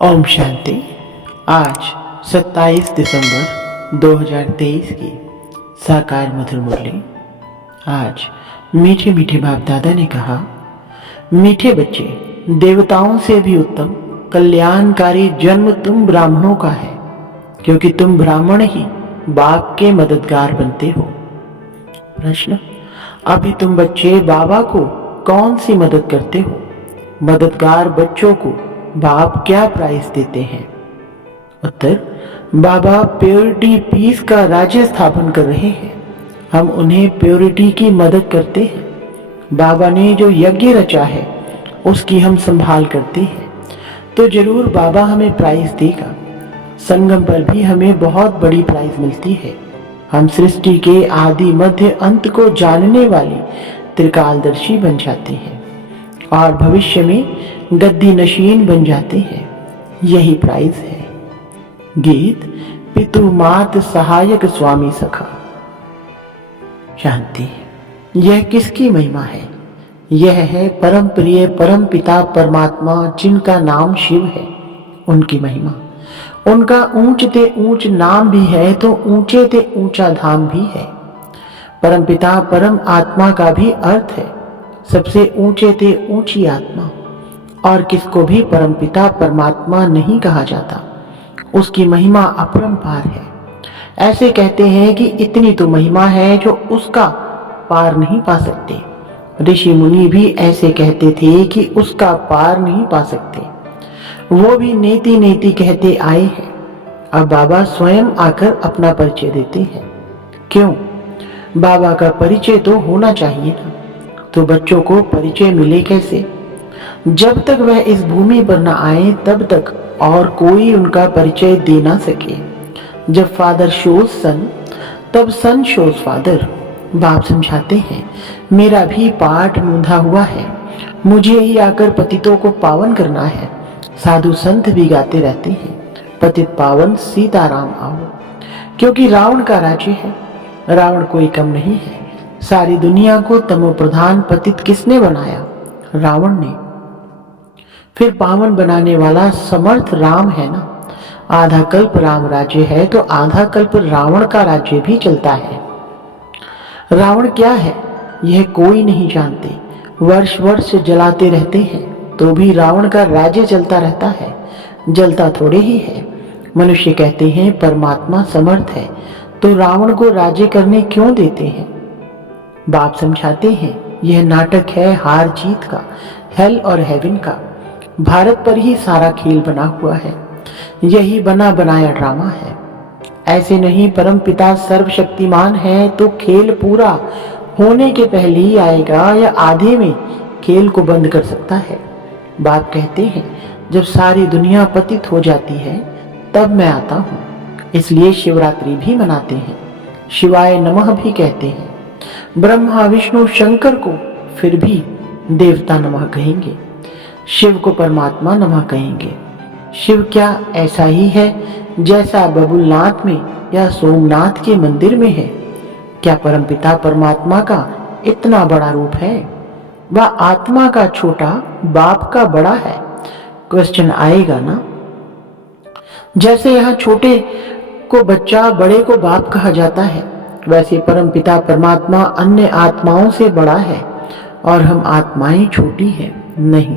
ओम शांति। आज 27 दिसंबर 2023 की साकार मधुर मुरली। आज मीठे मीठे बाप दादा ने कहा, मीठे बच्चे, देवताओं से भी उत्तम कल्याणकारी जन्म तुम ब्राह्मणों का है, क्योंकि तुम ब्राह्मण ही बाप के मददगार बनते हो। प्रश्न, अभी तुम बच्चे बाबा को कौन सी मदद करते हो? मददगार बच्चों को बाप क्या प्राइज देते हैं? उत्तर, बाबा प्योरिटी पीस का राज्य स्थापन कर रहे हैं। हम उन्हें प्योरिटी की मदद करते हैं। बाबा ने जो यज्ञ रचा है उसकी हम संभाल करते हैं, तो जरूर बाबा हमें प्राइज देगा। संगम पर भी हमें बहुत बड़ी प्राइज मिलती है। हम सृष्टि के आदि मध्य अंत को जानने वाली त्रिकालदर्शी बन जाते हैं और भविष्य में गद्दी नशीन बन जाते हैं। यही प्राइज है। गीत पितु मात सहायक स्वामी सखा। शांति। यह किसकी महिमा है? यह है परम प्रिय परम पिता परमात्मा, जिनका नाम शिव है, उनकी महिमा। उनका ऊंच ते ऊंच नाम भी है तो ऊंचे ते ऊंचा धाम भी है। परम पिता परम आत्मा का भी अर्थ है सबसे ऊंचे ते ऊंची आत्मा। और किसको भी परमपिता परमात्मा नहीं कहा जाता। उसकी महिमा अपरंपार है। ऐसे कहते हैं कि इतनी तो महिमा है जो उसका पार नहीं पा सकते। ऋषि मुनि भी ऐसे कहते थे कि उसका पार नहीं पा सकते। वो भी नेति नेति कहते आए हैं। अब बाबा स्वयं आकर अपना परिचय देते हैं। क्यों? बाबा का परिचय तो होना चाहिए ना। तो बच्चों को परिचय मिले कैसे? जब तक वह इस भूमि पर न आए तब तक और कोई उनका परिचय दे ना सके। जब फादर शोज सन, तब सन शोज फादर। बाप समझाते हैं, मेरा भी पाठ नूंधा हुआ है। मुझे ही आकर पतितों को पावन करना है। साधु संत भी गाते रहते हैं, पतित पावन सीताराम आओ। क्योंकि रावण का राज्य है। रावण कोई कम नहीं है। सारी दुनिया को तमो प्रधान पतित किसने बनाया? रावण ने। फिर पावन बनाने वाला समर्थ राम है ना। आधा कल्प राम राज्य है तो आधा कल्प रावण का राज्य भी चलता है। रावण क्या है यह कोई नहीं जानते। वर्ष वर्ष जलाते रहते हैं तो भी रावण का राज्य चलता रहता है। जलता थोड़े ही है। मनुष्य कहते हैं परमात्मा समर्थ है, तो रावण को राज्य करने क्यों देते हैं? बाप समझाते हैं, यह नाटक है हार जीत का, हेल और हेवन का। भारत पर ही सारा खेल बना हुआ है। यही बना बनाया ड्रामा है। ऐसे नहीं, परम पिता सर्वशक्तिमान है तो खेल पूरा होने के पहले ही आएगा या आधे में खेल को बंद कर सकता है। बाप कहते हैं, जब सारी दुनिया पतित हो जाती है तब मैं आता हूँ। इसलिए शिवरात्रि भी मनाते हैं, शिवाय नमः भी कहते हैं। ब्रह्मा विष्णु शंकर को फिर भी देवता नमः कहेंगे। शिव को परमात्मा नमः कहेंगे। शिव क्या ऐसा ही है जैसा बबुलनाथ में या सोमनाथ के मंदिर में है? क्या परमपिता परमात्मा का इतना बड़ा रूप है? वह आत्मा का छोटा, बाप का बड़ा है। क्वेश्चन आएगा ना। जैसे यहाँ छोटे को बच्चा, बड़े को बाप कहा जाता है, वैसे परमपिता परमात्मा अन्य आत्माओं से बड़ा है और हम आत्माएं छोटी हैं। नहीं,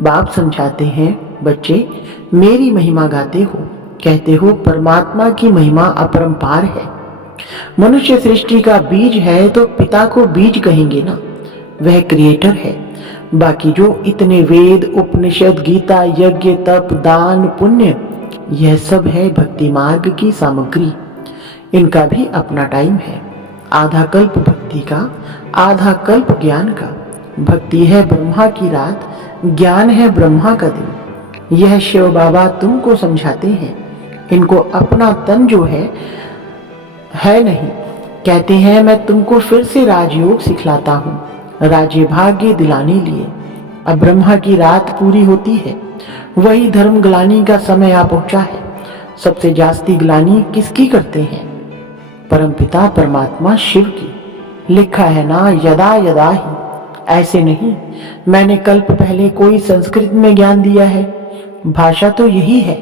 बाप समझाते हैं, बच्चे मेरी महिमा गाते हो, कहते हो परमात्मा की महिमा अपरंपार है। मनुष्य सृष्टि का बीज है तो पिता को बीज कहेंगे ना। वह क्रिएटर है। बाकी जो इतने वेद उपनिषद गीता यज्ञ तप दान पुण्य, यह सब है भक्ति मार्ग की सामग्री। इनका भी अपना टाइम है। आधा कल्प भक्ति का, आधा कल्प ज्ञान का। भक्ति है ब्रह्मा की रात, ज्ञान है ब्रह्मा का दिन। यह शिव बाबा तुमको समझाते हैं। इनको अपना तन जो है नहीं। कहते हैं, मैं तुमको फिर से राजयोग सिखलाता हूँ, राज्य भाग्य दिलाने लिए। अब ब्रह्मा की रात पूरी होती है, वही धर्म ग्लानी का समय आ पहुंचा है। सबसे जास्ती ग्लानी किसकी करते हैं? परमपिता परमात्मा शिव की। लिखा है ना, यदा यदा ही। ऐसे नहीं, मैंने कल्प पहले कोई संस्कृत में ज्ञान दिया है, भाषा तो यही है।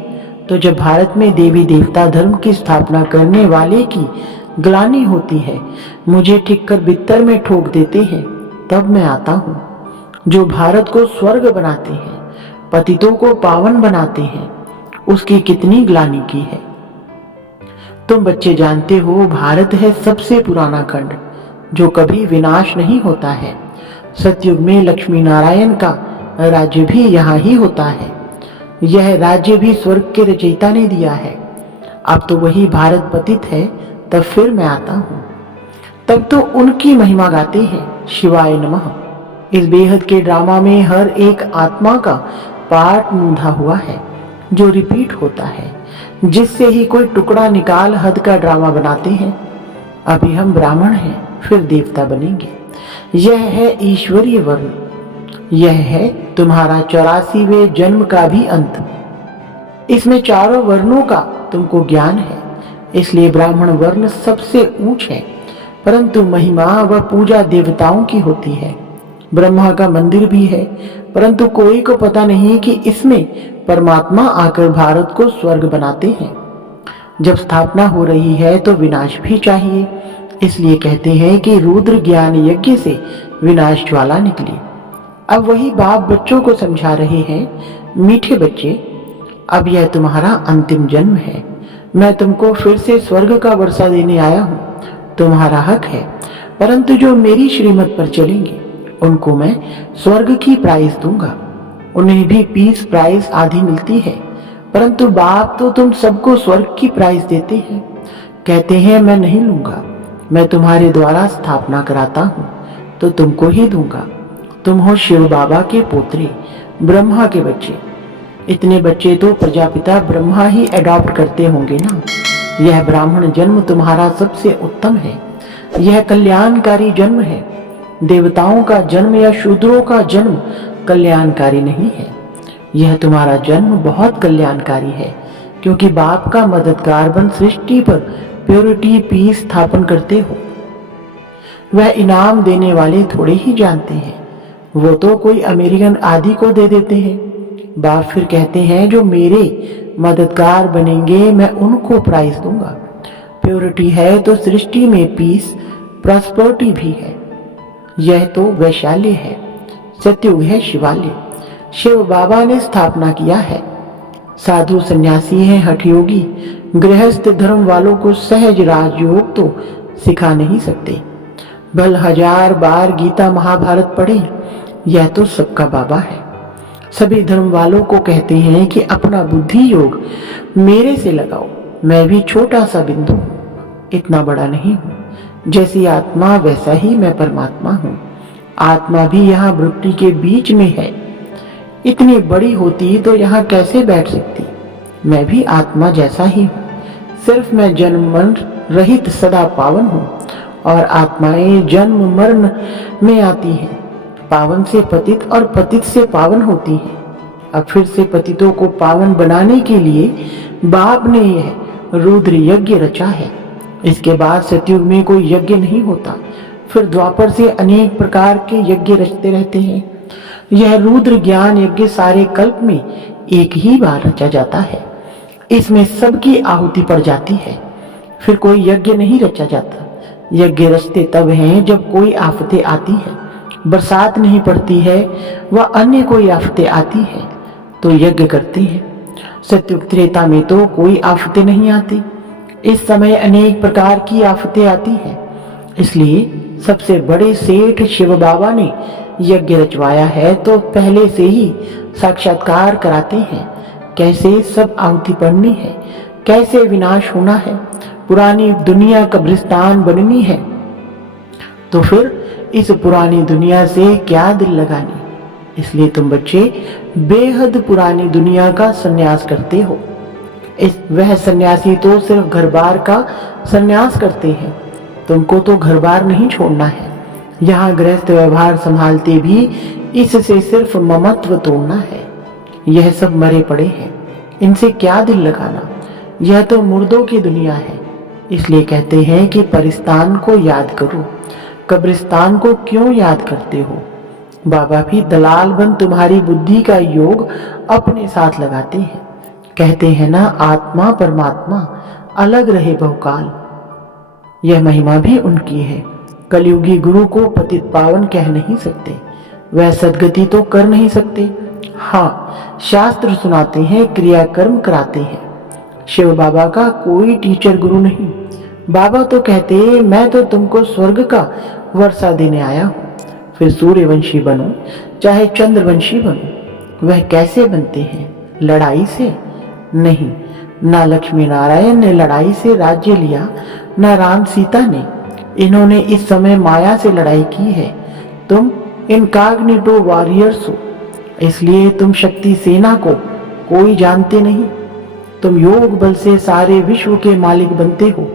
तो जब भारत में देवी देवता धर्म की स्थापना करने वाले की ग्लानि होती है, मुझे ठीक कर बिस्तर में ठोक देते हैं, तब मैं आता हूँ। जो भारत को स्वर्ग बनाते हैं, पतितों को पावन बनाते हैं, उसकी कितनी ग्लानि की है। तुम बच्चे जानते हो, भारत है सबसे पुराना खंड जो कभी विनाश नहीं होता है। सतयुग में लक्ष्मी नारायण का राज्य भी यहाँ ही होता है। यह राज्य भी स्वर्ग के रचयिता ने दिया है। अब तो वही भारत पतित है, तब फिर मैं आता हूँ। तब तो उनकी महिमा गाते हैं, शिवाय नमः। इस बेहद के ड्रामा में हर एक आत्मा का पार्ट मूंधा हुआ है, जो रिपीट होता है, जिससे ही कोई टुकड़ा निकाल हद का ड्रामा बनाते हैं। अभी हम ब्राह्मण हैं, फिर देवता बनेंगे। यह है ईश्वरीय वर्ण। यह है तुम्हारा 84वें जन्म का भी अंत। इसमें चारों वर्णों का तुमको ज्ञान है, इसलिए ब्राह्मण वर्ण सबसे ऊंच है। परंतु महिमा व पूजा देवताओं की होती है। ब्रह्मा का मंदिर भी है, परंतु कोई को पता नहीं कि इसमें परमात्मा आकर भारत को स्वर्ग बनाते हैं। जब स्थापना हो रही है तो विनाश भी चाहिए, इसलिए कहते हैं कि रुद्र ज्ञान यज्ञ से विनाश ज्वाला निकली। अब वही बाप बच्चों को समझा रहे हैं, मीठे बच्चे, अब यह तुम्हारा अंतिम जन्म है। मैं तुमको फिर से स्वर्ग का वर्षा देने आया हूँ। तुम्हारा हक है, परंतु जो मेरी श्रीमत पर चलेंगे उनको मैं स्वर्ग की प्राइज दूंगा। उन्हें भी पीस प्राइज आधी मिलती है, परंतु बाप तो तुम सबको स्वर्ग की प्राइज देते हैं। कहते हैं मैं नहीं लूंगा, मैं तुम्हारे द्वारा स्थापना कराता हूँ तो तुमको ही दूंगा। तुम हो शिव बाबा के पोतरे, ब्रह्मा के बच्चे। इतने बच्चे तो प्रजापिता ब्रह्मा ही अडॉप्ट करते होंगे ना। यह ब्राह्मण जन्म तुम्हारा सबसे उत्तम है। यह कल्याणकारी जन्म है। देवताओं का जन्म या शूद्रों का जन्म कल्याणकारी नहीं है। यह तुम्हारा जन्म बहुत कल्याणकारी है, क्योंकि बाप का मददगार बन सृष्टि पर प्योरिटी पीस स्थापन करते हो। वह इनाम देने वाले थोड़े ही जानते हैं, वो तो कोई अमेरिकन आदि को दे देते हैं। बाप फिर कहते हैं जो मेरे मददगार बनेंगे मैं उनको प्राइज दूंगा। प्योरिटी है तो सृष्टि में पीस प्रॉस्पेरिटी भी है। यह तो वैशाल्य है, सतयुग है शिवालय। शिव बाबा ने स्थापना किया है। साधु सन्यासी हैं हठयोगी, गृहस्थ धर्म वालों को सहज राजयोग तो सिखा नहीं सकते। भल 1000 बार गीता महाभारत पढ़े, यह तो सबका बाबा है। सभी धर्म वालों को कहते हैं कि अपना बुद्धि योग मेरे से लगाओ। मैं भी छोटा सा बिंदु हूँ, इतना बड़ा नहीं हूँ। जैसी आत्मा वैसा ही मैं परमात्मा हूँ। आत्मा भी यहाँ वृत्ति के बीच में है। इतनी बड़ी होती तो यहाँ कैसे बैठ सकती। मैं भी आत्मा जैसा ही हूँ, सिर्फ मैं जन्म मरण रहित सदा पावन हूँ, और आत्माएं जन्म मरण में आती हैं। पावन से पतित और पतित से पावन होती हैं। अब फिर से पतितों को पावन बनाने के लिए बाप ने यह रुद्र यज्ञ रचा है। इसके बाद सतयुग में कोई यज्ञ नहीं होता, फिर द्वापर से अनेक प्रकार के यज्ञ रचते रहते हैं। यह रुद्र ज्ञान यज्ञ सारे कल्प में एक ही बार रचा जाता है। इसमें सबकी आहुति पड़ जाती है, फिर कोई यज्ञ नहीं रचा जाता। यज्ञ रचते तब हैं जब कोई आफतें आती है, बरसात नहीं पड़ती है व अन्य कोई आफतें आती है तो यज्ञ करते हैं। सतयुग त्रेता में तो कोई आफतें नहीं आती। इस समय अनेक प्रकार की आफतें आती हैं, इसलिए सबसे बड़े सेठ शिव बाबा ने यज्ञ रचवाया है तो पहले से ही साक्षात्कार कराते हैं। कैसे सब आहुति पड़नी है, कैसे विनाश होना है, पुरानी दुनिया कब्रिस्तान बननी है, तो फिर इस पुरानी दुनिया से क्या दिल लगानी। इसलिए तुम बच्चे बेहद पुरानी दुनिया का सन्यास करते हो। वह सन्यासी तो सिर्फ घर बार का सन्यास करते हैं। तुमको तो घर बार नहीं छोड़ना है। यहाँ गृहस्थ व्यवहार संभालते भी इससे सिर्फ ममत्व तोड़ना है। यह सब मरे पड़े हैं, इनसे क्या दिल लगाना। यह तो मुर्दों की दुनिया है। इसलिए कहते हैं कि परिस्तान को याद करो। कब्रिस्तान को क्यों याद करते हो? बाबा भी दलाल बन तुम्हारी बुद्धि का योग अपने साथ लगाते हैं। कहते हैं ना, आत्मा परमात्मा अलग रहे बहुकाल। यह महिमा भी उनकी है। कलयुगी गुरु को पतित पावन कह नहीं सकते, वह सदगति तो कर नहीं सकते। हाँ, शास्त्र सुनाते हैं, क्रियाकर्म कराते हैं। शिव बाबा का कोई टीचर गुरु नहीं। बाबा तो कहते, मैं तो तुमको स्वर्ग का वर्षा देने आया हूँ, फिर सूर्यवंशी बनो चाहे चंद्रवंशी बनो। वह कैसे बनते हैं? लड़ाई से नहीं। ना लक्ष्मी नारायण ने लड़ाई से राज्य लिया, ना राम सीता ने। इन्होंने इस समय माया से लड़ाई की है। तुम इनकॉग्निटो वॉरियर्स हो, इसलिए तुम शक्ति सेना को कोई जानते नहीं। तुम योग बल से सारे विश्व के मालिक बनते हो।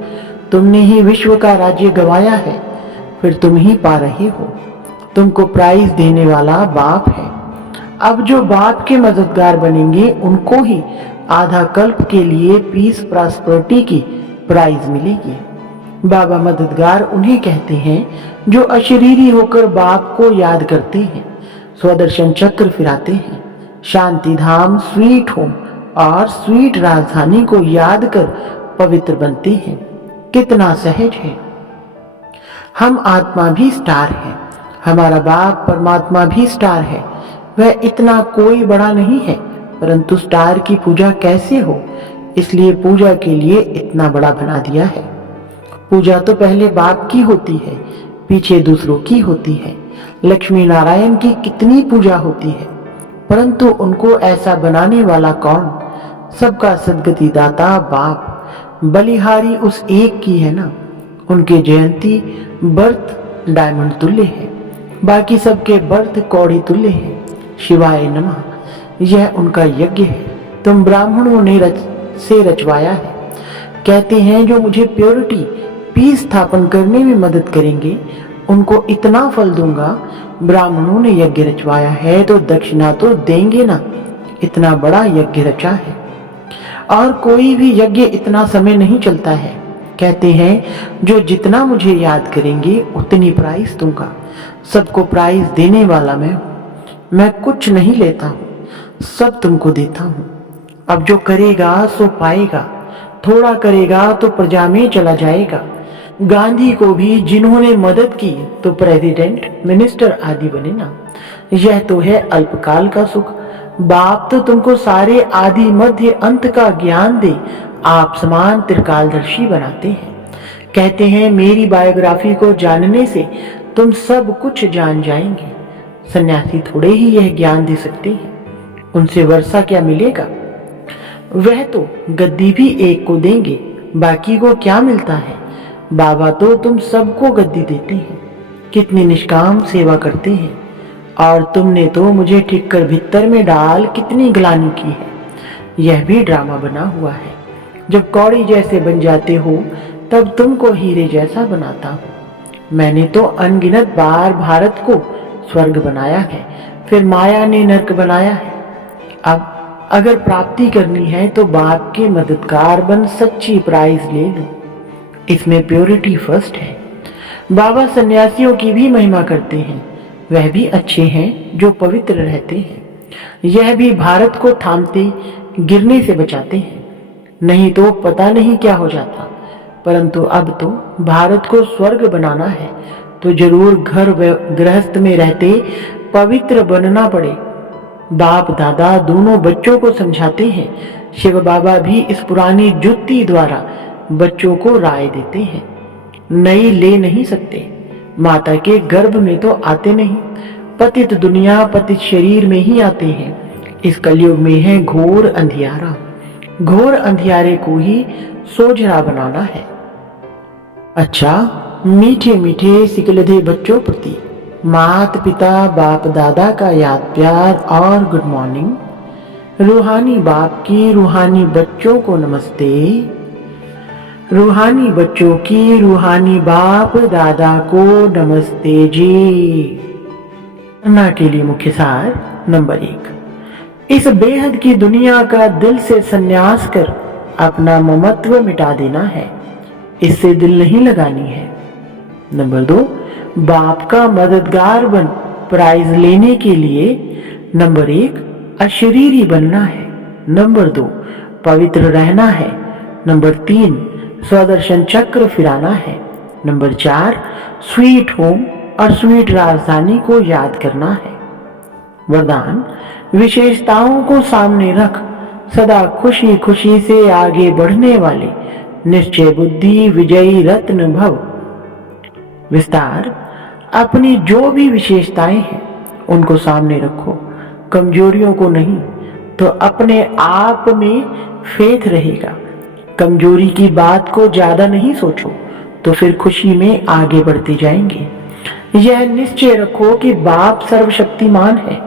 तुमने ही विश्व का राज्य गंवाया है, फिर तुम ही पा रहे हो। तुमको प्राइज देने वाला बाप है। अब जो बाप के मददगार बनेंगे उनको ही आधा कल्प के लिए पीस प्रॉस्पेरिटी की प्राइज मिलेगी। बाबा मददगार उन्हें कहते हैं जो अशरीरी होकर बाप को याद करते हैं, स्वदर्शन चक्र फिराते हैं, शांति धाम, स्वीट होम और स्वीट राजधानी को याद कर पवित्र बनते हैं। कितना सहज है। हम आत्मा भी स्टार है, हमारा बाप परमात्मा भी स्टार है। वह इतना कोई बड़ा नहीं है, परंतु स्टार की पूजा कैसे हो, इसलिए पूजा के लिए इतना बड़ा बना दिया है। पूजा तो पहले बाप की होती है, पीछे दूसरों की होती है। लक्ष्मी नारायण की कितनी पूजा होती है, परंतु उनको ऐसा बनाने वाला कौन? सबका सदगति दाता बाप। बलिहारी उस एक की है ना। उनके जयंती बर्थ डायमंड तुल्य है, बाकी सबके बर्थ कौड़ी तुल्य है। शिवाय नमः। यह उनका यज्ञ है, तुम ब्राह्मणों ने रचवाया है। कहते हैं जो मुझे प्योरिटी पीस स्थापन करने में मदद करेंगे उनको इतना फल दूंगा। ब्राह्मणों ने यज्ञ रचवाया है तो दक्षिणा तो देंगे ना, इतना बड़ा यज्ञ रचा है। और कोई भी यज्ञ इतना समय नहीं चलता है। कहते हैं जो जितना मुझे याद करेंगे उतनी प्राइस दूंगा। सबको प्राइस देने वाला मैं हूँ। मैं कुछ नहीं लेता हूँ, सब तुमको देता हूँ। अब जो करेगा सो पाएगा, थोड़ा करेगा तो प्रजा में चला जाएगा। गांधी को भी जिन्होंने मदद की तो प्रेसिडेंट, मिनिस्टर आदि बने ना। यह तो है अल्पकाल का सुख। बाप तो तुमको सारे आदि मध्य अंत का ज्ञान दे आप समान त्रिकालदर्शी बनाते हैं। कहते हैं मेरी बायोग्राफी को जानने से तुम सब कुछ जान जाएंगे। सन्यासी थोड़े ही यह ज्ञान दे सकते हैं, उनसे वर्षा क्या मिलेगा? वह तो गद्दी भी एक को देंगे, बाकी को क्या मिलता है? बाबा तो तुम सबको गद्दी देते हैं। कितनी निष्काम सेवा करते हैं। और तुमने तो मुझे ठीक कर भीतर में डाल कितनी ग्लानि की है। यह भी ड्रामा बना हुआ है। जब कौड़ी जैसे बन जाते हो तब तुमको हीरे जैसा बनाता हूँ। मैंने तो अनगिनत बार भारत को स्वर्ग बनाया है, फिर माया ने नरक बनाया है। अब अगर प्राप्ति करनी है तो बाप के मददगार बन सच्ची प्राइज ले लो। इसमें प्योरिटी फर्स्ट है। बाबा सन्यासियों की भी महिमा करते हैं, वह भी अच्छे हैं जो पवित्र रहते हैं। यह भी भारत को थामते गिरने से बचाते हैं, नहीं तो पता नहीं क्या हो जाता। परंतु अब तो भारत को स्वर्ग बनाना है तो जरूर घर गृहस्थ में रहते पवित्र बनना पड़े। बाप दादा दोनों बच्चों को समझाते हैं। शिव बाबा भी इस पुरानी जुत्ती द्वारा बच्चों को राय देते हैं। नई ले नहीं सकते, माता के गर्भ में तो आते नहीं। पतित दुनिया पतित शरीर में ही आते हैं। इस कलयुग में है घोर अंधियारा। घोर अंधियारे को ही सोझरा बनाना है। अच्छा, मीठे मीठे सिकलधे बच्चों प्रति मात पिता बाप दादा का याद प्यार और गुड मॉर्निंग। रूहानी बाप की रूहानी बच्चों को नमस्ते। रूहानी बच्चों की रूहानी बाप दादा को नमस्ते जी। करना के लिए मुख्य सार नंबर 1, इस बेहद की दुनिया का दिल से संन्यास कर अपना ममत्व मिटा देना है, इससे दिल नहीं लगानी है। नंबर 2, बाप का मददगार बन प्राइज लेने के लिए नंबर 1 अशरीरी बनना है, नंबर 2 पवित्र रहना है, नंबर 3 स्वदर्शन चक्र फिराना है, नंबर 4 स्वीट होम और स्वीट राजधानी को याद करना है। वरदान, विशेषताओं को सामने रख सदा खुशी खुशी से आगे बढ़ने वाले निश्चय बुद्धि विजयी रत्न भव। विस्तार, अपनी जो भी विशेषताएं हैं उनको सामने रखो, कमजोरियों को नहीं, तो अपने आप में फेथ रहेगा। कमजोरी की बात को ज्यादा नहीं सोचो, तो फिर खुशी में आगे बढ़ते जाएंगे। यह निश्चय रखो कि बाप सर्वशक्तिमान है,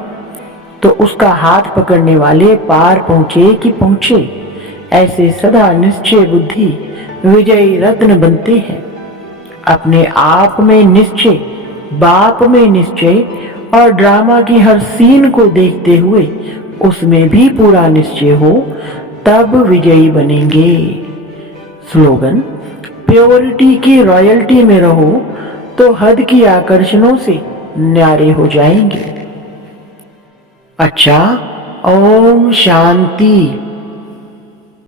तो उसका हाथ पकड़ने वाले पार पहुंचे कि पहुंचे, ऐसे सदा निश्चय बुद्धि विजयी रत्न बनते हैं। अपने आप में निश्चय, बाप में निश्चय और ड्रामा की हर सीन को देखते हुए उसमें भी पूरा निश्चय हो, तब विजयी बनेंगे। स्लोगन, प्योरिटी की रॉयल्टी में रहो तो हद की आकर्षणों से न्यारे हो जाएंगे। अच्छा, ओम शांति।